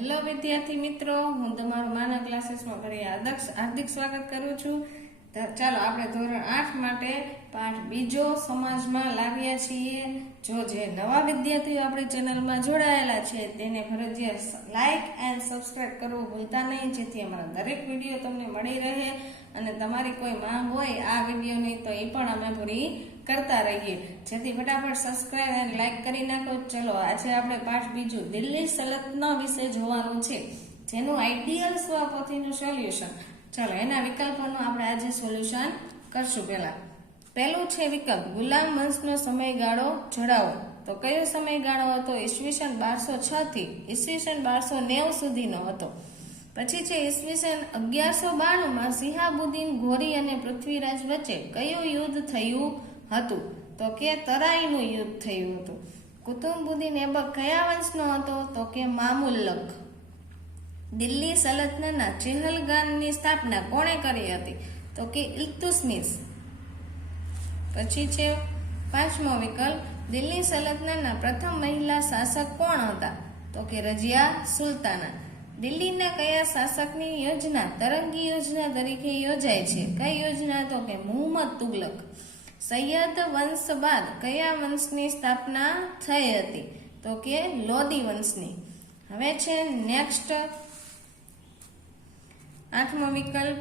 Hello વિદ્યાર્થી મિત્રો, હું તમારું માનવ ક્લાસીસમાં ફરી હાર્દિક સ્વાગત કરું છું. ચાલો આપણે ધોરણ આઠ માટે પાઠ બીજો સમાજમાં લાવ્યા છીએ. જો જે નવા વિદ્યાર્થીઓ આપણી ચેનલમાં જોડાયેલા છે, તેને ફરજિયાત લાઇક એન્ડ સબસ્ક્રાઇબ કરવું ભૂલતા નહીં, જેથી અમારા દરેક વીડિયો તમને મળી રહે અને તમારી કોઈ માંગ હોય આ વિડીયોની, તો એ પણ અમે પૂરી કરતા રહીએ. જેથી ફટાફટ સબસ્ક્રાઇબ અને લાઈક કરી નાખો. ચલો, આજે આપણે પાઠ બીજું. દિલ્હી સલ્તનત વિશે જોવાનું છે. જેનું આઈડિયલ સ્વપોથીનું સોલ્યુશન ચલો, એના વિકલ્પોનું આપણે આજે સોલ્યુશન કરશું પહેલા. પહેલું છે વિકલ્પ, ગુલામ વંશનો સમયગાળો જણાવો. તો કયો સમયગાળો હતો? ઈસવીસન બારસો છ થી ઈસવીસન બારસો નેવું સુધીનો હતો. પછી છે ઈસવીસન અગિયારસો બાણુંમાં સિહાબુદ્દીન ઘોરી અને પૃથ્વીરાજ વચ્ચે કયું યુદ્ધ થયું? હતું. તો કે તરાઈનું યુદ્ધ થયું હતું. કુતુબુદ્દીન એબક કયા વંશનો હતો? તો કે મામુલ્લક દિલ્હી સલ્તનતના ચિહલગાનની સ્થાપના કોણે કરી હતી? તો કે ઇલ્તુસ્મિસ પછી છે પાંચમો વિકલ્પ. દિલ્હી સલ્તનતના પ્રથમ મહિલા શાસક કોણ હતા? તો કે રજિયા સુલતાના. દિલ્હીના કયા શાસકની યોજના તરંગી યોજના તરીકે યોજાય છે? કઈ યોજના? તો કે મુહમ્મદ તુગલક. સૈયદ વંશ બાદ કયા વંશની સ્થાપના થઈ હતી? તો કે લોદી વંશની. હવે છે નેક્સ્ટ આઠમો વિકલ્પ.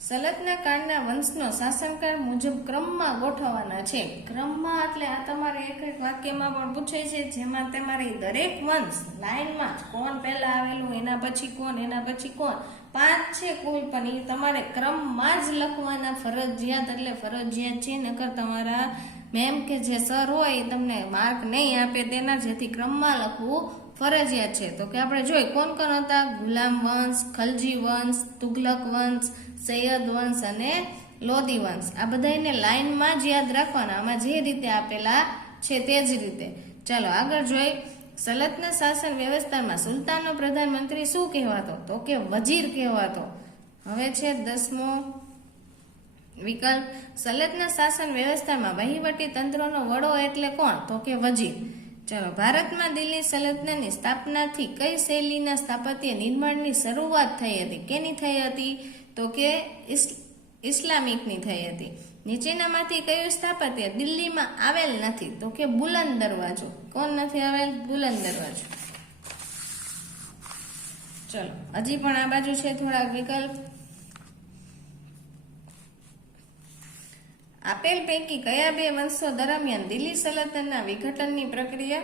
સલતના કાળના વંશનો શાસનકાળ મુજબ ક્રમમાં ગોઠવવાના છે. ક્રમમાં એટલે આ તમારે એક એક વાક્યમાં પણ પૂછે છે, જેમાં તમારી દરેક વંશ લાઈનમાં કોણ પહેલા આવેલું, એના પછી કોણ, એના પછી કોણ? પાંચ છે કુલ, પણ એ તમારે ક્રમમાં જ લખવાના ફરજિયાત, એટલે ફરજિયાત છે, નકર તમારા મેમ કે જે સર હોય એ તમને માર્ક નહીં આપે તેના, જેથી ક્રમમાં લખવું ફરજિયાત છે. તો કે આપણે જોઈ, કોણ કોણ હતા? ગુલામ વંશ, ખલજી વંશ, તુગલક વંશ, સૈયદ વંશ અને લોદી વંશ. આ બધાને લાઇનમાં જ યાદ રાખવાના. આમાં જે રીતે આપેલા છે તે જ રીતે. ચાલો આગળ જોઈ. સલતના શાસન વ્યવસ્થામાં સુલતાનનો પ્રધાનમંત્રી શું કહેવાતો? તો કે વજીર કહેવાતો. હવે છે દસમો વિકલ્પ. સલતના શાસન વ્યવસ્થામાં વહીવટી તંત્રનો વડો એટલે કોણ? તો કે વજીર. ચલો, ભારતમાં દિલ્હી સલ્તનતની સ્થાપનાથી કઈ શૈલીના સ્થાપત્ય નિર્માણની શરૂઆત થઈ હતી? કેની થઈ હતી? તો કે ઇસ- ઇસ્લામિકની થઈ હતી. નીચેનામાંથી કયું સ્થાપત્ય દિલ્હીમાં આવેલ નથી? તો કે બુલંદ દરવાજો. કોણ નથી આવેલ? બુલંદ દરવાજો. ચલો, હજી પણ આ બાજુ છે થોડા વિકલ્પ. આપેલ પૈકી કયા બે વંશો દરમિયાન દિલ્હી સલ્તનતના વિઘટનની પ્રક્રિયા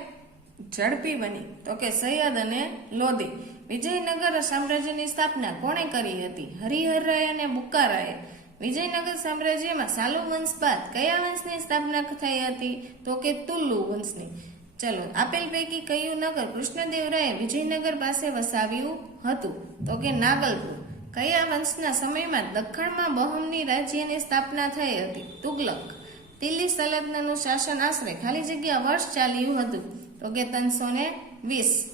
ઝડપી બની? તો કે સૈયદ અને લોદી. વિજયનગર સામ્રાજ્યની સ્થાપના કોણે કરી હતી? હરિહરરાય અને બુક્કારાએ વિજયનગર સામ્રાજ્યમાં સાલુ વંશ બાદ કયા વંશની સ્થાપના થઈ હતી? તો કે તુલ્લુ વંશની. ચલો, આપેલ પૈકી કયું નગર કૃષ્ણદેવરાયે વિજયનગર પાસે વસાવ્યું હતું? તો કે નાગલપુર. કયા વંશના સમયમાં દખણમાં બહમની રાજ્યની સ્થાપના થઈ હતી? તુગલક. દિલ્હી સલ્તનતનું શાસન આશરે ખાલી જગ્યા વર્ષ ચાલ્યું હતું. તો કે ત્રણસો ને વીસ.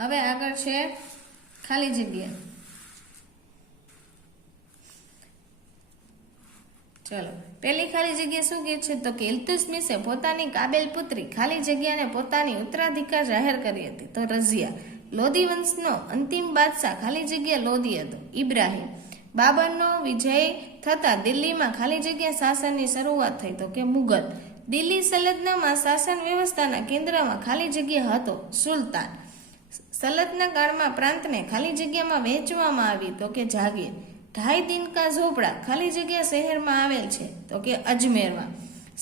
હવે આગળ છે ખાલી જગ્યા. ચલો. પહેલી ખાલી જગ્યા શું કે છે? તો કે ઇલ્તુસમિસે પોતાની કાબેલ પુત્રી ખાલી જગ્યાને પોતાની ઉત્તરાધિકાર જાહેર કરી હતી. તો રઝિયા લોધી વંશનો અંતિમ બાદશાહ ખાલી જગ્યા લોધી હતો. ઇબ્રાહિમ, બાબરનો વિજય થતાં દિલ્હીમાં ખાલી જગ્યા શાસનની શરૂઆત થઈ. તો કે મુગલ, દિલ્હી સલતનામાં શાસન વ્યવસ્થાના કેન્દ્રમાં ખાલી જગ્યા હતો. સુલતાન સલતના કાળમાં પ્રાંતને ખાલી જગ્યામાં વહેંચવામાં આવી. તો કે જાગીર ઢાઈ દિનકા ઝોપડા ખાલી જગ્યા શહેરમાં આવેલ છે, તો કે અજમેરમાં.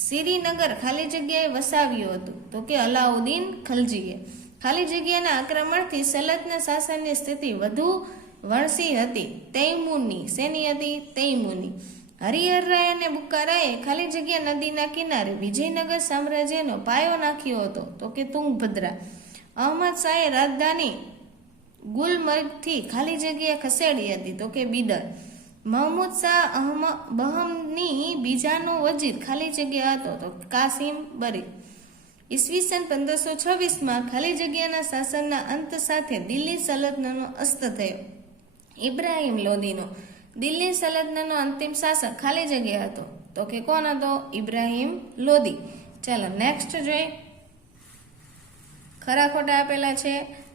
શ્રીનગર ખાલી જગ્યાએ વસાવ્યું હતું, તો કે અલાઉદ્દીન ખલજીએ. ખાલી જગ્યાના આક્રમણથી સલતના શાસનની સ્થિતિ વધુ વણસી હતી. તૈમુની શેની હતી? તૈમૂરની. હરિહરરાય અને બુકારાએ ખાલી જગ્યા નદીના કિનારે વિજયનગર સામ્રાજ્યનો પાયો નાખ્યો હતો, તો કે તુંગભદ્રા. અહમદ શાહે રાજધાની ગુલમર્ગથી ખાલી જગ્યા ખસેડી હતી તો કે બીદર મહમૂદ શાહ અહમ, બહમની બીજાનો વજીર ખાલી જગ્યા હતો તો કાસિમ બરી. ઈસવીસન પંદરસો છવ્વીસમાં ખાલી જગ્યાના શાસનના અંત સાથે દિલ્હી સલ્તનતનો અસ્ત થયો. ઇબ્રાહિમ લોદીનો. દિલ્હી સલ્તનતનો અંતિમ શાસક ખાલી જગ્યા હતો. તો કે કોણ હતો? ઇબ્રાહિમ લોદી. ચાલો નેક્સ્ટ જોઈએ. ખરા ખોટા આપેલા છે.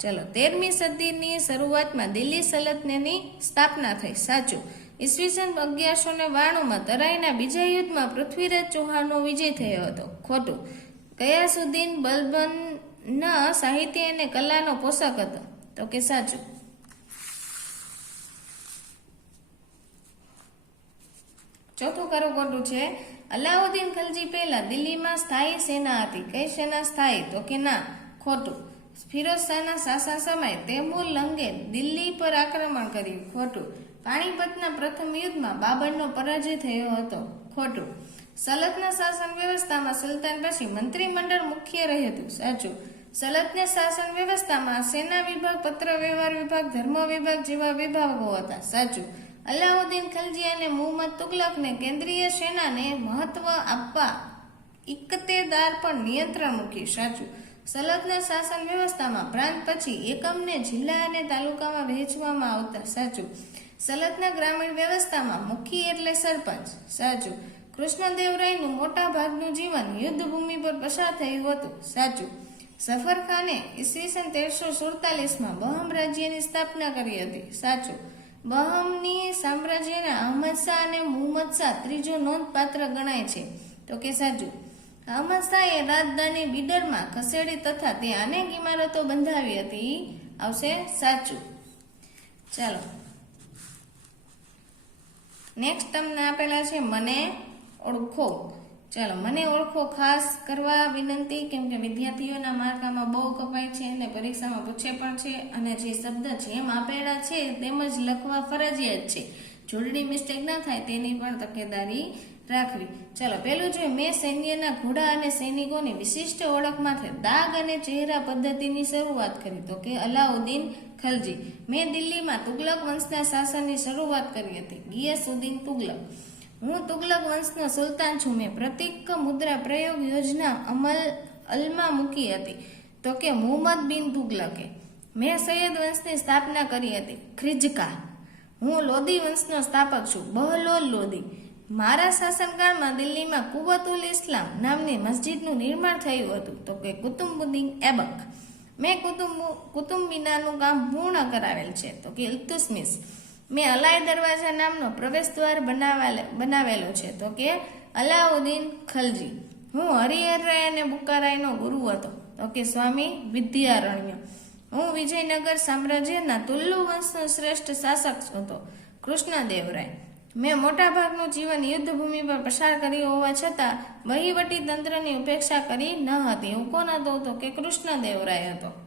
ચલો, તેરમી સદીની શરૂઆતમાં દિલ્હી સલ્તનતની સ્થાપના થઈ. સાચું. ઈસવીસન અગિયારસો ને વાણુંમાં તરાઈના બીજા યુદ્ધમાં પૃથ્વીરાજ ચૌહાણનો વિજય થયો હતો. ખોટું. કયાસુદ્દીન બલબનના સાહિત્ય અને કલાનો પોષક હતો? તો કે સાચું. ચોથું કરો ખોટું છે. અલાઉદ્દીન ખલજી પહેલા દિલ્હીમાં સ્થાયી સેના હતી. કઈ સેના સ્થાયી? તો કે ના. ખોટું. ફિરોઝ શાહના શાસન સમયે તૈમૂર લંગે દિલ્હી પર આક્રમણ કર્યું ખોટું. પાણીપતના પ્રથમ યુદ્ધમાં બાબરનો પરાજય થયો હતો ખોટું. સલતના શાસન વ્યવસ્થામાં સુલતાન પછી મંત્રીમંડળ મુખ્ય રહ્યું હતું સાચું. સલતના શાસન વ્યવસ્થામાં સેના વિભાગ, પત્ર વ્યવહાર વિભાગ, ધર્મ વિભાગ જેવા વિભાગો હતા સાચું. અલાઉદ્દીન ખલજી અને મુહમ્મદ તુગલકને કેન્દ્રીય સેનાને મહત્વ આપવા ઇકતેદાર પર નિયંત્રણ મૂક્યું સાચું. સલતના શાસન વ્યવસ્થામાં પ્રાંત પછી એકમને જિલ્લા અને તાલુકામાં વહેંચવામાં આવતા સાચું. સલતના ગ્રામીણ વ્યવસ્થામાં મુખી એટલે સરપંચ. સાચું. કૃષ્ણદેવરાયનું મોટા ભાગનું જીવન યુદ્ધભૂમિ પર પસાર થયું હતું. સાચું. સફર ખાને ઈસવીસન તેરસો સુડતાલીસમાં બહમ રાજ્યની સ્થાપના કરી હતી. સાચું. બહમની સામ્રાજ્યના અહમદ શાહ અને મુહમ્મદ શાહ ત્રીજો નોંધપાત્ર ગણાય છે. તો કે સાચું. શાહે રાજધાની બીડરમાં ખસેડી તથા તે અનેક ઇમારતો બંધાવી હતી. આવશે સાચું. ચાલો. નેક્સ્ટ તમને આપેલા છે મને ઓળખો. ચાલો, મને ઓળખો ખાસ કરવા વિનંતી, કેમ કે વિદ્યાર્થીઓના માર્કામાં બહુ કપાય છે અને પરીક્ષામાં પૂછે પણ છે અને જે શબ્દ જેમ આપેલા છે તેમજ લખવા ફરજિયાત છે. જોડણી મિસ્ટેક ના થાય તેની પણ તકેદારી રાખવી. ચાલો પેલું જોઈએ, મેં સૈન્યના ઘોડા અને સૈનિકોની વિશિષ્ટ ઓળખ માથે દાગ અને ચહેરા પદ્ધતિની શરૂઆત કરી તો કે અલાઉદ્દીન ખલજી. મેં દિલ્હીમાં તુગલક વંશના શાસનની શરૂઆત કરી હતી. ગિયાસુદ્દીન તુગલક. હું તુગલક વંશનો સુલતાન છું. મેં પ્રતિક મુદ્રા પ્રયોગ યોજના અમલ અલમાં મૂકી હતી તો કે મુહમ્મદ બિન તુગલકે. મેં સૈયદ વંશની સ્થાપના કરી હતી. ખ્રિજકા. હું લોદી વંશનો સ્થાપક છું. બહલોલ લોધી મારા શાસનકાળમાં દિલ્હીમાં કુવતુલ ઇસ્લામ નામની મસ્જિદનું નિર્માણ થયું હતું તો કે કુતુબુદ્દીન એબક. મેં કુતુબ, કુતુબમિનારનું કામ પૂર્ણ કરાવેલ છે તો કે ઇલ્તુસમિસ મેં અલાય દરવાજા નામનો પ્રવેશ દ્વાર બનાવેલ છે તો કે અલાઉદ્દીન ખલજી. હું હરિહર રાય અને બુકારાયનો ગુરુ હતો તો કે સ્વામી વિદ્યારણ્ય. હું વિજયનગર સામ્રાજ્યના તુલ્લુ વંશનો શ્રેષ્ઠ શાસક હતો. કૃષ્ણદેવરાય મેં મોટાભાગનું જીવન યુદ્ધભૂમિ પર પસાર કર્યું હોવા છતાં વહીવટી તંત્રની ઉપેક્ષા કરી ન હતી. હું કોણ હતો? તો કે કૃષ્ણદેવરાય હતો.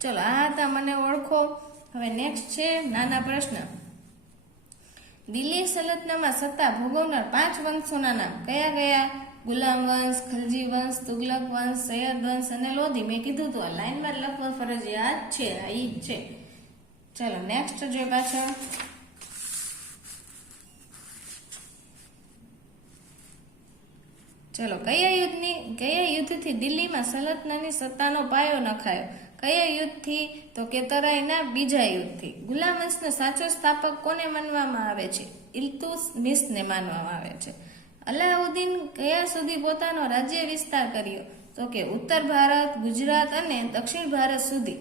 ચલો, આ હતા મને ઓળખો. હવે નેક્સ્ટ છે નાના પ્રશ્ન. દિલ્હી સલ્તનતમાં સત્તા ભોગવનાર પાંચ વંશોના નામ કયા કયા? ગુલામ વંશ, ખલજી વંશ, તુગલક વંશ, સૈયદ વંશ અને લોધી. મેં કીધું તો લાઈનમાં લખવા ફરજિયાત છે, આ ઈ છે. ચલો નેક્સ્ટ જોઈએ પાછળ. ચલો, કયા યુદ્ધની, કયા યુદ્ધથી દિલ્હીમાં સલ્તનતની સત્તાનો પાયો નખાયો? કયા યુદ્ધથી? તો કે તરાઈના બીજા યુદ્ધથી. ગુલામ વંશનો સાચો સ્થાપક કોને માનવામાં આવે છે? ઇલ્તુમિસને માનવામાં આવે છે. અલાઉદ્દીન કયા સુધી પોતાનો રાજ્ય વિસ્તાર કર્યો? તો કે ઉત્તર ભારત, ગુજરાત અને દક્ષિણ ભારત સુધી.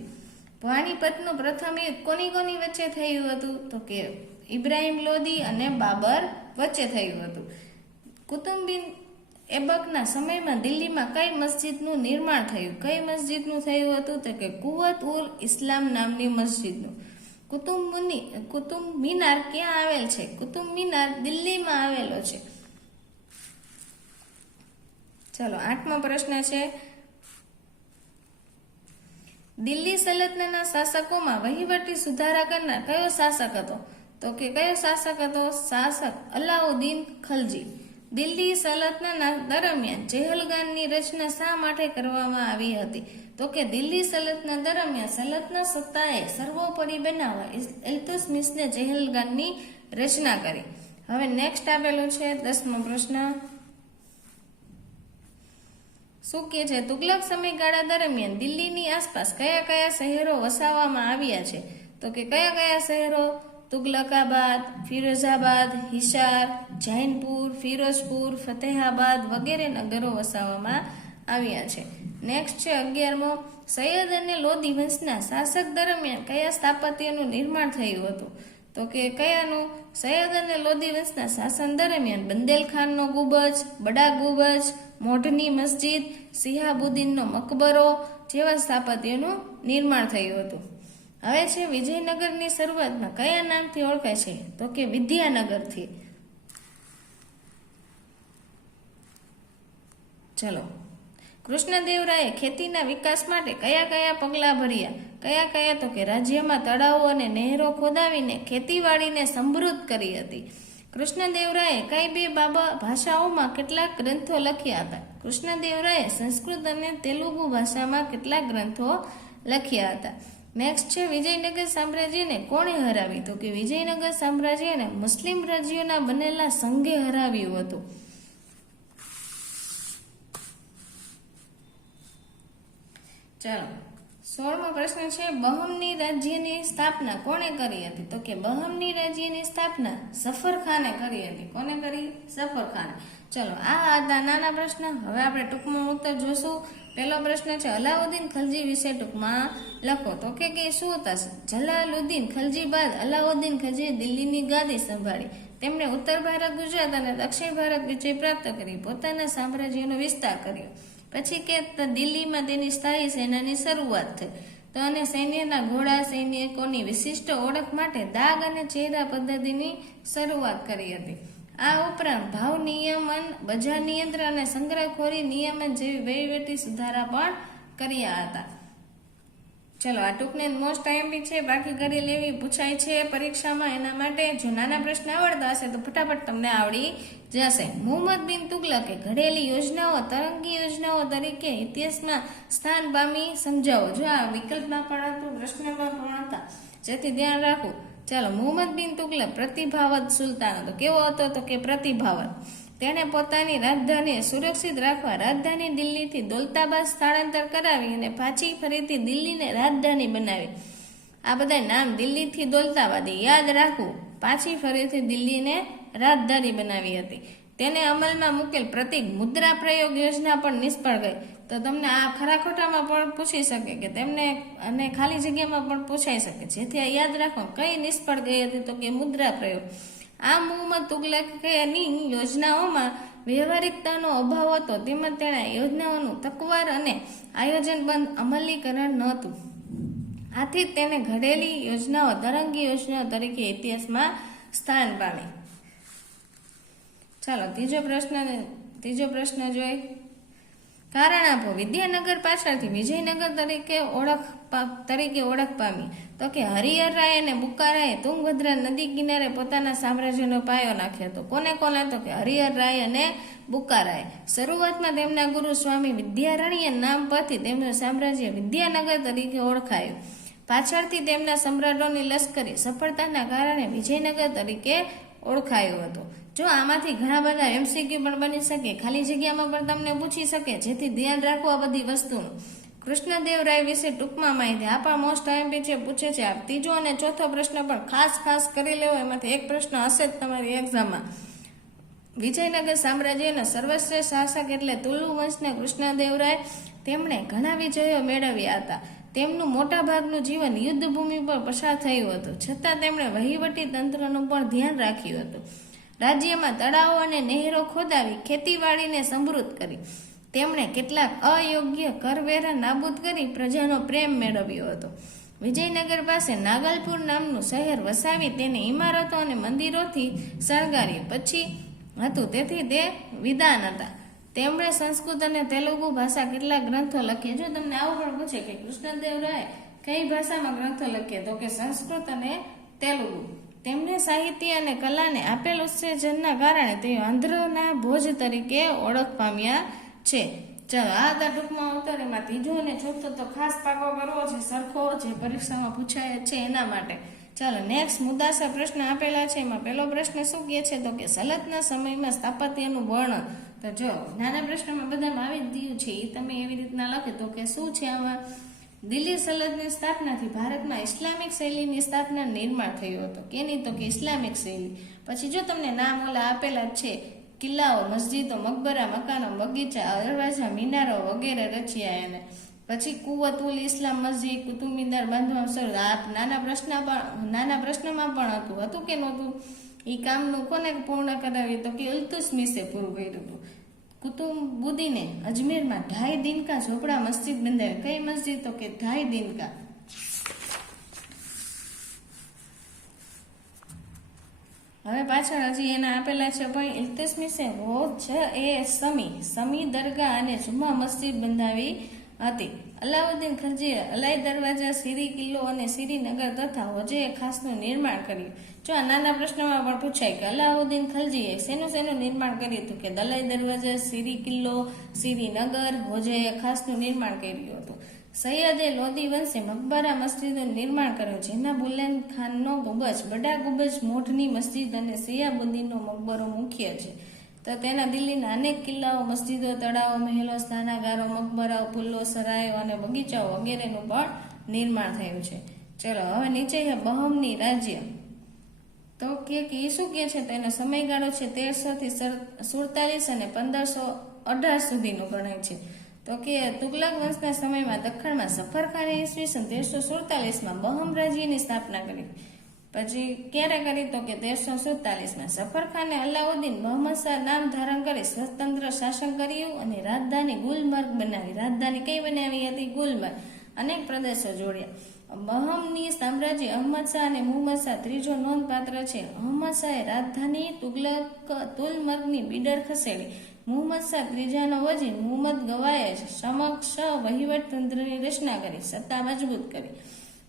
પાણીપતનું પ્રથમ યુદ્ધ કોની કોની વચ્ચે થયું હતું? તો કે ઇબ્રાહિમ લોદી અને બાબર વચ્ચે થયું હતું. કુતુમ્બિન એબકના સમયમાં દિલ્હીમાં કઈ મસ્જિદનું નિર્માણ થયું? કઈ મસ્જિદનું થયું હતું? તો કે કુવત ઉલ ઇસ્લામ નામની મસ્જિદનું. કુતુબ મુનિ, કુતુબ મિનાર ક્યાં આવેલ છે? કુતુબ મિનાર દિલ્હીમાં આવેલો છે. ચલો, આઠમો પ્રશ્ન છે. દિલ્હી સલ્તનતના શાસકોમાં વહીવટી સુધારા કરનાર કયો શાસક હતો? તો કે કયો શાસક હતો? શાસક અલાઉદ્દીન ખલજી. દિલ્હી સલ્તનતના દરમિયાન જેહલગાનની રચના શા માટે કરવામાં આવી હતી? તો કે દિલ્હી સલ્તનત દરમિયાન સલ્તનત સત્તાએ સર્વોપરી બનાવવા ઇલ્તુસ્મિસને જેહલગાનની રચના કરી. હવે નેક્સ્ટ આપેલું છે દસમો પ્રશ્ન. શું કે છે? તુગલક સમયગાળા દરમિયાન દિલ્હીની આસપાસ કયા કયા શહેરો વસાવવામાં આવ્યા છે? તો કે કયા કયા શહેરો તુગલકાબાદ, ફિરોઝાબાદ, હિસાર, જૈનપુર, ફિરોઝપુર, ફતેહાબાદ વગેરે નગરો વસાવવામાં આવ્યા છે. નેક્સ્ટ છે અગિયારમો. સૈયદ અને લોધી વંશના શાસક દરમિયાન કયા સ્થાપત્યનું નિર્માણ થયું હતું? તો કે કયાનું? સૈયદ અને લોધી વંશના શાસન દરમિયાન બંદેલખાનનો ગુબજ, બડા ગુબજ, મોઢની મસ્જિદ, સિહાબુદ્દીનનો મકબરો જેવા સ્થાપત્યનું નિર્માણ થયું હતું. હવે છે, વિજયનગરની શરૂઆતમાં કયા નામથી ઓળખાય છે? તો કે વિદ્યાનગરથી. ચલો. કૃષ્ણદેવરાયે ખેતીના વિકાસ માટે કયા કયા પગલાં ભર્યા? કયા કયા? તો કે રાજ્યમાં તળાવો અને નહેરો ખોદાવીને ખેતીવાડીને સમૃદ્ધ કરી હતી. કૃષ્ણદેવરાયે કઈ બે બાબા ભાષાઓમાં કેટલાક ગ્રંથો લખ્યા હતા? કૃષ્ણદેવરાયે સંસ્કૃત અને તેલુગુ ભાષામાં કેટલાક ગ્રંથો લખ્યા હતા? નેક્સ્ટ છે વિજયનગર સામ્રાજ્યને કોણે હરાવી તો કે વિજયનગર સામ્રાજ્યને મુસ્લિમ રાજ્યોના બનેલા સંઘે હરાવ્યું હતું. ચાલો, સોળમો પ્રશ્ન છે, બહમની રાજ્યની સ્થાપના કોણે કરી હતી? તો કે બહમની રાજ્યની સ્થાપના સફર ખાને કરી હતી. કોને કરી? સફર ખાને ચલો, આ હતા નાના પ્રશ્ન. હવે આપણે ટૂંકમાં ઉત્તર જોશું. પહેલો પ્રશ્ન છે, અલાઉદ્દીન ખલજી વિશે ટૂંકમાં લખો. તો કે કે શું થશે જલાલુદ્દીન ખલજી બાદ અલાઉદ્દીન ખલજીએ દિલ્હીની ગાદી સંભાળી. તેમણે ઉત્તર ભારત, ગુજરાત અને દક્ષિણ ભારત વિજય પ્રાપ્ત કરી. પોતાના સામ્રાજ્યનો વિસ્તાર કર્યો. પછી કે દિલ્હીમાં તેની સ્થાયી સેનાની શરૂઆત થઈ. તો અને સૈન્યના ઘોડા સૈનિકોની વિશિષ્ટ ઓળખ માટે દાગ અને ચહેરા પદ્ધતિની શરૂઆત કરી હતી. આ ઉપરાંત ભાવ નિયમન, બજાર નિયંત્રણ અને સંગ્રહખોરી નિયમન જેવી વહીવટી સુધારા પણ કર્યા હતા. ચલો, આ ટૂંકને મોસ્ટ ટાઈમ છે, બાકી કરી લેવી પૂછાય છે પરીક્ષામાં એના માટે. જો નાના પ્રશ્ન આવડતા હશે તો ફટાફટ તમને આવડી જશે. મુહમ્મદ બિન તુગલકે ઘડેલી યોજનાઓ, તરંગી યોજનાઓ તરીકે ઇતિહાસમાં સ્થાન પામી સમજાવો. જો આ વિકલ્પમાં પણ હતું, પ્રશ્નમાં પણ હતા. જેથી ધ્યાન રાખવું ચાલો, મુહમ્મદ બિન તુગલક પ્રતિભાવત સુલતાન હતો. કેવો હતો તો કે પ્રતિભાવત. તેણે પોતાની રાજધાની સુરક્ષિત રાખવા રાજધાની દિલ્હીથી દોલતાબાદ સ્થળાંતર કરાવી અને પાછી ફરીથી દિલ્હીને રાજધાની બનાવી. આ બધા નામ દિલ્હીથી દોલતાબાદી યાદ રાખવું. પાછી ફરીથી દિલ્હીને રાજધાની બનાવી હતી. તેને અમલમાં મૂકેલ પ્રતિક મુદ્રા પ્રયોગ યોજના પણ નિષ્ફળ ગઈ. તો તમને આ ખરા ખોટામાં પણ પૂછી શકે કે તેમને અને ખાલી જગ્યામાં પણ પૂછાઈ શકે. જેથી આ યાદ રાખો, કઈ નિષ્ફળ ગઈ હતી તો કે મુદ્રા પ્રયોગ. આ મુહમ્મદ તુગલકની યોજનાઓમાં વ્યવહારિકતાનો અભાવ હતો તેમજ તેણે યોજનાઓનું તકવાર અને આયોજનબંધ અમલીકરણ નહોતું. આથી તેને ઘડેલી યોજનાઓ, તરંગી યોજનાઓ તરીકે ઇતિહાસમાં સ્થાન પામી ચાલો, ત્રીજો પ્રશ્ન ત્રીજો પ્રશ્ન જોઈ કારણ આપો, વિદ્યાનગર પાછળથી વિજયનગર તરીકે ઓળખ તરીકે ઓળખ પામી. તો કે હરિહર રાય અને બુકારાએ તુંગભદ્રા નદી કિનારે પોતાના સામ્રાજ્યનો પાયો નાખ્યો હતો. કોને કોને? તો કે હરિહર રાય અને બુકારાએ. શરૂઆતમાં તેમના ગુરુ સ્વામી વિદ્યારણ્ય નામ પરથી તેમનું સામ્રાજ્ય વિદ્યાનગર તરીકે ઓળખાયું. પાછળથી તેમના સમ્રાટોની લશ્કરી સફળતાના કારણે વિજયનગર તરીકે ઓળખાયું હતું. જો આમાંથી ઘણા બધા એમસીક્યુ પણ બની શકે, ખાલી જગ્યામાં પણ તમને પૂછી શકે, જેથી ધ્યાન રાખો આ બધી વસ્તુનું. કૃષ્ણદેવરાય વિશે ટૂંકમાં માહિતી આપણા પણ મોસ્ટ આઈએમપી છે પૂછે છે, આ ત્રીજો અને ચોથો પ્રશ્ન પણ ખાસ ખાસ કરી લેવો, એમાંથી એક પ્રશ્ન હશે જ તમારી એક્ઝામમાં વિજયનગર સામ્રાજ્યના સર્વશ્રેષ્ઠ શાસક એટલે તુલુ વંશના કૃષ્ણદેવરાય તેમણે ઘણા વિજયો મેળવ્યા હતા. તેમનું મોટાભાગનું જીવન યુદ્ધભૂમિ પર પસાર થયું હતું. છતાં તેમણે વહીવટી તંત્રનું પણ ધ્યાન રાખ્યું હતું. રાજ્યમાં તળાવો અને નહેરો ખોદાવી ખેતીવાડીને સમૃદ્ધ કરી. તેમણે કેટલાક અયોગ્ય કરવેરા નાબૂદ કરી પ્રજાનો પ્રેમ મેળવ્યો હતો. વિજયનગર પાસે નાગલપુર નામનું શહેર વસાવી તેને ઇમારતો અને મંદિરોથી શણગારી પછી હતું તેથી તે વિધાન હતા. તેમણે સંસ્કૃત અને તેલુગુ ભાષા કેટલાક ગ્રંથો લખ્યા જો તમને આવું પણ પૂછે કે કૃષ્ણદેવ રાય કઈ ભાષામાં ગ્રંથો લખ્યા તો કે સંસ્કૃત અને તેલુગુ. તેમણે સાહિત્ય અને કલાને આપેલ ઉત્સેજનના કારણે તે આંધ્રના ભોજ તરીકે ઓળખ પામ્યા છે. ચાલો, આ હતા ટૂંકમાં ઉત્તર, એમાં ત્રીજો અને ચોથો તો ખાસ પાકો કરવો છે, સરખો જે પરીક્ષામાં પૂછાય છે એના માટે. ચાલો નેક્સ્ટ મુદ્દાસર પ્રશ્ન આપેલા છે. એમાં પહેલો પ્રશ્ન શું કહે છે? તો કે સલતના સમયમાં સ્થાપત્યનું વર્ણન. તો જો, નાના પ્રશ્નમાં બધામાં આવી જ દીધું છે એ તમે એવી રીતના લખે તો કે શું છે આમાં? દિલ્હી સલતની સ્થાપનાથી ભારતમાં ઇસ્લામિક શૈલીની સ્થાપના નિર્માણ થયું હતું. કેની તો કે ઇસ્લામિક શૈલી. પછી જો તમને નામ ઓલા આપેલા છે, કિલ્લાઓ, મસ્જિદો, મકબરા, મકાનો, બગીચા, દરવાજા, મિનારો વગેરે રચ્યા એને. પછી કુવત, ઉલ ઇસ્લામ, મસ્જિદ કુતુબ મિનાર બાંધવા શરૂ આ નાના પ્રશ્ન પણ, નાના પ્રશ્નમાં પણ હતું. હતું કે નહોતું? એ કામનું કોને પૂર્ણ કરાવ્યું? તો કે ઇલ્તુસ્મિસે પૂરું કર્યું હતું. કુતુબુદ્દીને અજમેરમાં ઢાઈ દિનકા ઝોપડા મસ્જિદ બંધાવી કઈ મસ્જિદ? તો કે ઢાઈ દિનકા. હવે પાછળ હજી એના આપેલા છે, ભાઈ ઇલ્તુસ્મિસે હોજ એ સમી. સમી દરગાહ અને જુમા મસ્જિદ બંધાવી હતી. અલાઉદ્દીન ખલજીએ અલાઈ દરવાજા, સિરી કિલ્લો અને સિરીનગર તથા હોજે ખાસનું નિર્માણ કર્યું. જો આ નાના પ્રશ્નમાં પણ પૂછાય કે અલાઉદ્દીન ખલજીએ શેનું શેનું નિર્માણ કર્યું હતું કે દલાઈ દરવાજા, સિરી કિલ્લો સિરીનગર હોજે ખાસનું નિર્માણ કર્યું હતું. સૈયદે લોધી વંશે મકબરા મસ્જિદનું નિર્માણ કર્યું જેના બુલેન ખાનનો ગુબજ, બડા ગુબજ, મોઢની મસ્જિદ અને સિયાબુદ્દીનનો મકબરો મુખ્ય છે. તો તેના દિલ્હીના અનેક કિલ્લાઓ, મસ્જિદો, તળાવો, મહેલો સ્નાનાગારો મકબરાઓ, પુલ્લો, સરાયો અને બગીચાઓ વગેરેનું પણ નિર્માણ થયું છે. ચલો, હવે નીચે છે બહમની રાજ્ય. તો કે એ શું કે છે તો એનો સમયગાળો છે તેરસો થી સુડતાલીસ અને પંદરસો અઢાર સુધીનો ગણાય છે. તો કે તુગલક વંશના સમયમાં દખણમાં સફરખાને ઈસવીસન તેરસો સુડતાલીસમાં બહમરાજીની સ્થાપના કરી. પછી ક્યારે કરી? તો કે તેરસો સુડતાલીસમાં સફરખાને અલાઉદ્દીન મોહમ્મદ શાહ નામ ધારણ કરી સ્વતંત્ર શાસન કર્યું અને રાજધાની ગુલમર્ગ બનાવી. રાજધાની કઈ બનાવી હતી? ગુલમર્ગ. અનેક પ્રદેશો જોડ્યા. બહમની સામ્રાજ્ય અહમદ શાહ અને મુહમ્મદ શાહ ત્રીજો નોંધપાત્ર છે. અહમદ શાહે રાજધાની તુગલક તુલમર્ગની બીડર ખસેડી. મુહમ્મદ શાહ ત્રીજાનો વજીર મુહમ્મદ ગવાએ સમક્ષ વહીવટ તંત્રની રચના કરી, સત્તા મજબૂત કરી.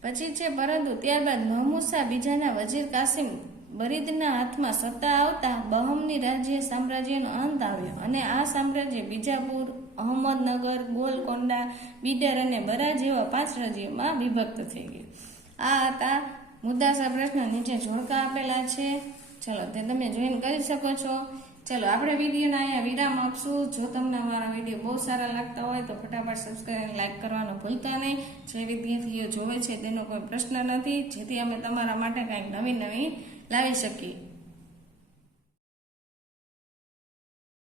પછી છે, પરંતુ ત્યારબાદ મહમૂદ શાહ બીજાના વજીર કાસિમ બરીદના હાથમાં સત્તા આવતા બહમની રાજ્ય સામ્રાજ્યનો અંત આવ્યો અને આ સામ્રાજ્ય બીજાપુર અહમદનગર, ગોલકોંડા બીડર અને બરા જેવા પાંચ રાજ્યોમાં વિભક્ત થઈ ગયું. આ હતા મુદ્દાસર પ્રશ્ન. નીચે જોડકા આપેલા છે. ચલો, તે તમે જોઈન કરી શકો છો. ચલો, આપણે વિડીયોના અહીંયા વિરામ આપશું. જો તમને અમારા વીડિયો બહુ સારા લાગતા હોય, તો ફટાફટ સબસ્ક્રાઈબ લાઈક કરવાનું ભૂલતા નહીં. જે વિદ્યાર્થીઓ જોવે છે, તેનો કોઈ પ્રશ્ન નથી. જેથી અમે તમારા માટે કંઈક નવી નવી લાવી શકીએ.